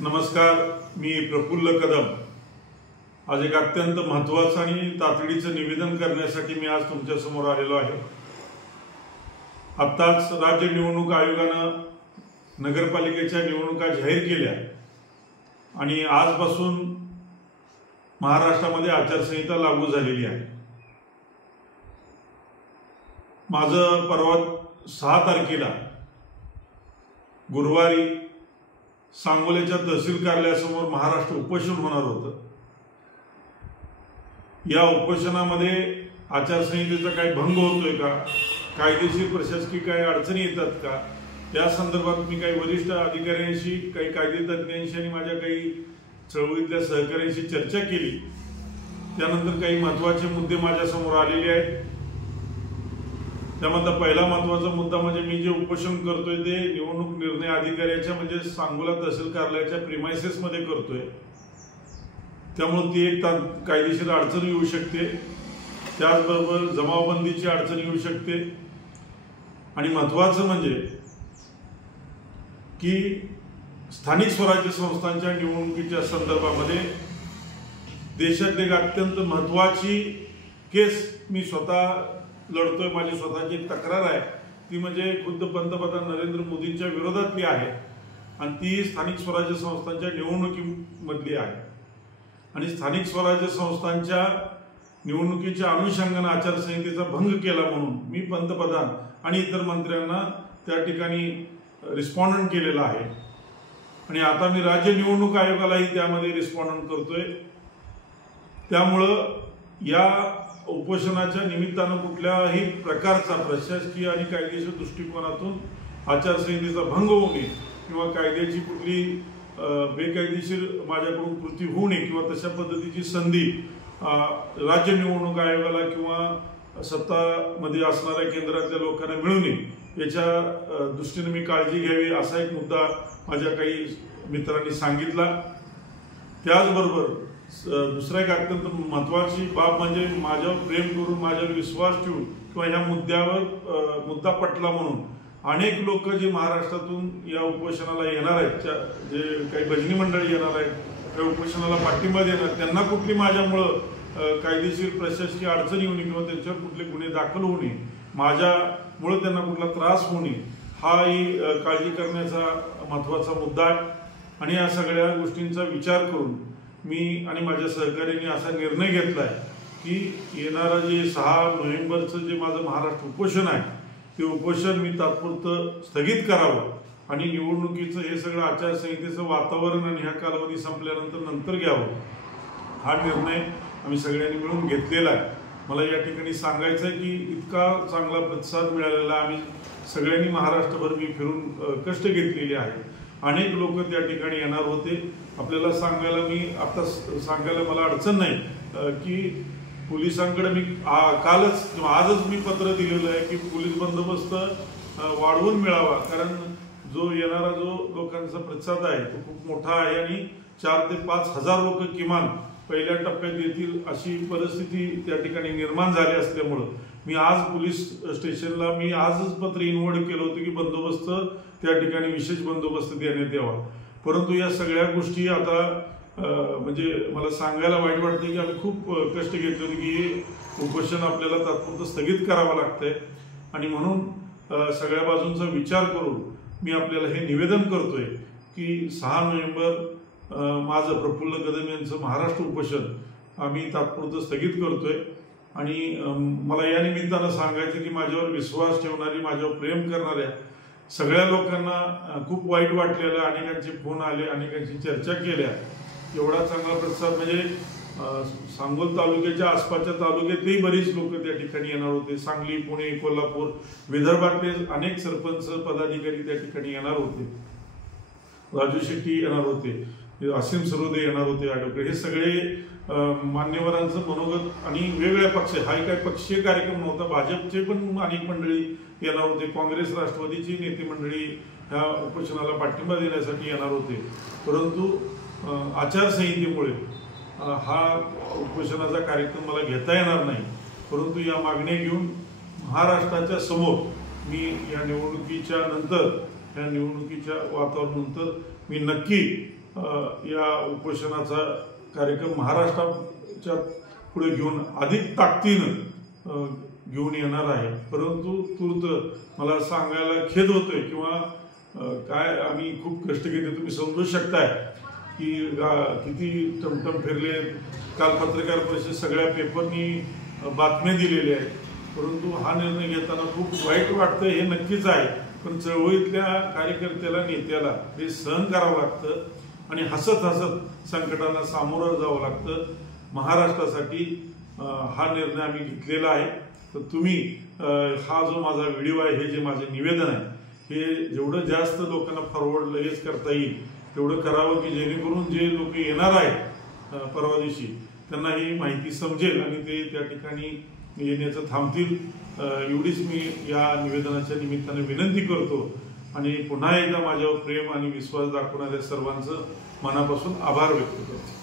नमस्कार, मी प्रफुल्ल कदम। आज एक अत्यंत महत्त्वाचं आणि तातडीचं निवेदन करण्यासाठी मी आज तुमच्या समोर आलेलो आहे। आत्ताच राज्य निवडणूक आयोगाने नगरपालिकेच्या निवडणुका जाहीर केल्या आणि आजपासून महाराष्ट्रामध्ये आचारसंहिता लागू झालेली आहे। माझं परवा 6 तारखेला गुरुवारी सांगोल्याच्या तहसील कार्यालयासमोर महाराष्ट्र उपोषण होणार होतं। या उपोषणामध्ये आचारसंहितेचा काही भंग होतोय का, कायदेशीर प्रशासकीय काही अडचणी येतात का, या संदर्भात मी काही वरिष्ठ अधिकाऱ्यांशी, काही कायदेतज्ञांशी आणि माझ्या काही चळवळीतल्या सहकाऱ्यांशी चर्चा केली। त्यानंतर काही महत्त्वाचे मुद्दे माझ्यासमोर आलेले आहेत। त्यामधला पहिला महत्त्वाचा मुद्दा म्हणजे मी जे उपोषण करतोय ते निवडणूक निर्णय अधिकाऱ्याच्या म्हणजे सांगोला तहसील कार्यालयाच्या प्रिमायसेस मध्ये करतोय। त्यामुळे ती एक कायदेशीर अडचण येऊ शकते, त्याचबरोबर जमावबंदीची अडचण येऊ शकते आणि महत्त्वाचं म्हणजे की स्थानिक स्वराज्य संस्थांच्या निवडणुकीच्या संदर्भामध्ये देशातली एक अत्यंत महत्त्वाची केस मी स्वतः लढतोय। माझी स्वतःची तक्रार आहे, ती म्हणजे खुद्द पंतप्रधान नरेंद्र मोदींच्या विरोधातली आहे आणि ती स्थानिक स्वराज्य संस्थांच्या निवडणुकीमधली आहे। आणि स्थानिक स्वराज्य संस्थांच्या निवडणुकीच्या अनुषंगाने आचारसंहितेचा भंग केला म्हणून मी पंतप्रधान आणि इतर मंत्र्यांना त्या ठिकाणी रिस्पॉन्डंट केलेला आहे आणि आता मी राज्य निवडणूक आयोगालाही त्यामध्ये रिस्पॉन्डंट करतोय। त्यामुळं या उपोषणाच्या निमित्तानं कुठल्याही प्रकारचा प्रशासकीय आणि कायदेशीर दृष्टिकोनातून आचारसंहितेचा भंग होऊ नये किंवा कायद्याची कुठली बेकायदेशीर माझ्याकडून कृती होऊ नये किंवा तशा पद्धतीची संधी राज्य निवडणूक आयोगाला किंवा सत्तामध्ये असणाऱ्या केंद्रातल्या लोकांना मिळू नये, याच्या दृष्टीने मी काळजी घ्यावी असा एक मुद्दा माझ्या काही मित्रांनी सांगितला। त्याचबरोबर दुसरा एक अत्यंत महत्त्वाची बाब म्हणजे माझ्यावर प्रेम करून माझ्यावर विश्वास ठेवून किंवा ह्या मुद्दा पटला म्हणून अनेक लोक जे महाराष्ट्रातून या उपोषणाला येणार आहेत, जे काही भजनी मंडळी येणार आहेत, त्या उपोषणाला पाठिंबा देणार, त्यांना कुठली माझ्यामुळं कायदेशीर प्रशासकीय अडचण येऊ नये किंवा त्यांच्यावर कुठले गुन्हे दाखल होऊ नये, माझ्यामुळं त्यांना कुठला त्रास होऊ नये, हाही काळजी करण्याचा महत्त्वाचा मुद्दा आहे। आणि या सगळ्या गोष्टींचा विचार करून मी आणि माझ्या सहकाऱ्यांनी असा निर्णय घेतला आहे की येणारं जे 6 नोव्हेंबरचं जे माझं महाराष्ट्र उपोषण आहे ते उपोषण मी तात्पुरतं स्थगित करावं आणि निवडणुकीचं हे सगळं आचारसंहितेचं वातावरण आणि ह्या कालावधी संपल्यानंतर नंतर घ्यावं, हा निर्णय आम्ही सगळ्यांनी मिळून घेतलेला आहे। मला या ठिकाणी सांगायचं आहे की इतका चांगला प्रतिसाद मिळालेला, आम्ही सगळ्यांनी महाराष्ट्रभर मी फिरून कष्ट घेतलेले आहेत। अनेक लोक त्या ठिकाणी येणार होते। आपल्याला सांगायला मला अडचण नाही की पोलिसांकडे मी कालच किंवा आजच मी पत्र दिलेलं आहे की पोलीस बंदोबस्त वाढवून मिळावा, कारण जो येणारा जो लोकांचा प्रतिसाद आहे तो खूप मोठा आहे आणि 4 ते 5 हजार लोक किमान पहिल्या टप्प्यात येतील अशी परिस्थिती त्या ठिकाणी निर्माण झाली असल्यामुळं मी आज पोलीस स्टेशनला मी आजच पत्र इन्व्हॉल्व केलं होतं की बंदोबस्त त्या ठिकाणी विशेष बंदोबस्त देण्यात यावा। परंतु या सगळ्या गोष्टी आता म्हणजे मला सांगायला वाईट वाटतं की आम्ही खूप कष्ट घेतले होते की हे उपोषण आपल्याला तात्पुरतं स्थगित करावं लागतंय आणि म्हणून सगळ्या बाजूंचा विचार करून मी आपल्याला हे निवेदन करतोय की 6 नोव्हेंबर माझं प्रफुल्ल कदम यांचं महाराष्ट्र उपोषण आम्ही तात्पुरतं स्थगित करतोय। आणि मला या निमित्तानं सांगायचं की माझ्यावर विश्वास ठेवणारी, माझ्यावर प्रेम करणाऱ्या सगळ्या लोकांना खूप वाईट वाटलेलं, अनेकांचे फोन आले, अनेकांची चर्चा केल्या। एवढा चांगला प्रतिसाद म्हणजे सांगोल तालुक्याच्या आसपासच्या तालुक्यातही बरीच लोक त्या ठिकाणी येणार होते। सांगली, पुणे, कोल्हापूर, विदर्भातले अनेक सरपंच पदाधिकारी त्या ठिकाणी येणार होते। राजू शेट्टी येणार होते, असीम सरोदे येणार होते, ॲडव्होकेट, हे सगळे मान्यवरांचं मनोगत आणि वेगवेगळ्या पक्ष, हा काही पक्षीय कार्यक्रम नव्हता, भाजपचे पण अनेक मंडळी येणार होते, काँग्रेस राष्ट्रवादीची नेते मंडळी ह्या उपोषणाला पाठिंबा देण्यासाठी येणार होते। परंतु आचारसंहितेमुळे हा उपोषणाचा कार्यक्रम मला घेता येणार नाही। परंतु या मागण्या घेऊन महाराष्ट्राच्या समोर मी या निवडणुकीच्या नंतर, या निवडणुकीच्या वातावरणानंतर मी नक्की या उपोषणाचा कार्यक्रम महाराष्ट्राच्या पुढे घेऊन अधिक ताकदीनं घेऊन येणार आहे। परंतु तूर्त मला सांगायला खेद होतोय किंवा काय आम्ही खूप कष्ट घेतले, तुम्ही समजू शकताय की किती टमटम फिरले। काल पत्रकार परिषद सगळ्या पेपरनी बातम्या दिलेल्या आहेत, परंतु हा निर्णय घेताना खूप वाईट वाटतं हे नक्कीच आहे। पण चळवळीतल्या कार्यकर्त्याला नेत्याला हे सहन करावं लागतं आणि हसत हसत संकटांना सामोरं जावं लागतं। महाराष्ट्रासाठी हा निर्णय आम्ही घेतलेला आहे। तर तुम्ही हा जो माझा व्हिडिओ आहे, हे जे माझे निवेदन आहे, हे जेवढं जास्त लोकांना फॉरवर्ड लगेच करता येईल तेवढं करावं की जेणेकरून जे लोक येणार आहेत परवा दिवशी त्यांना ही माहिती समजेल आणि ते त्या ठिकाणी येण्याचं थांबतील। एवढीच मी या निवेदनाच्या निमित्ताने विनंती करतो आणि पुन्हा एकदा माझ्यावर प्रेम आणि विश्वास दाखवणाऱ्या सर्वांचं मनापासून आभार व्यक्त करतो।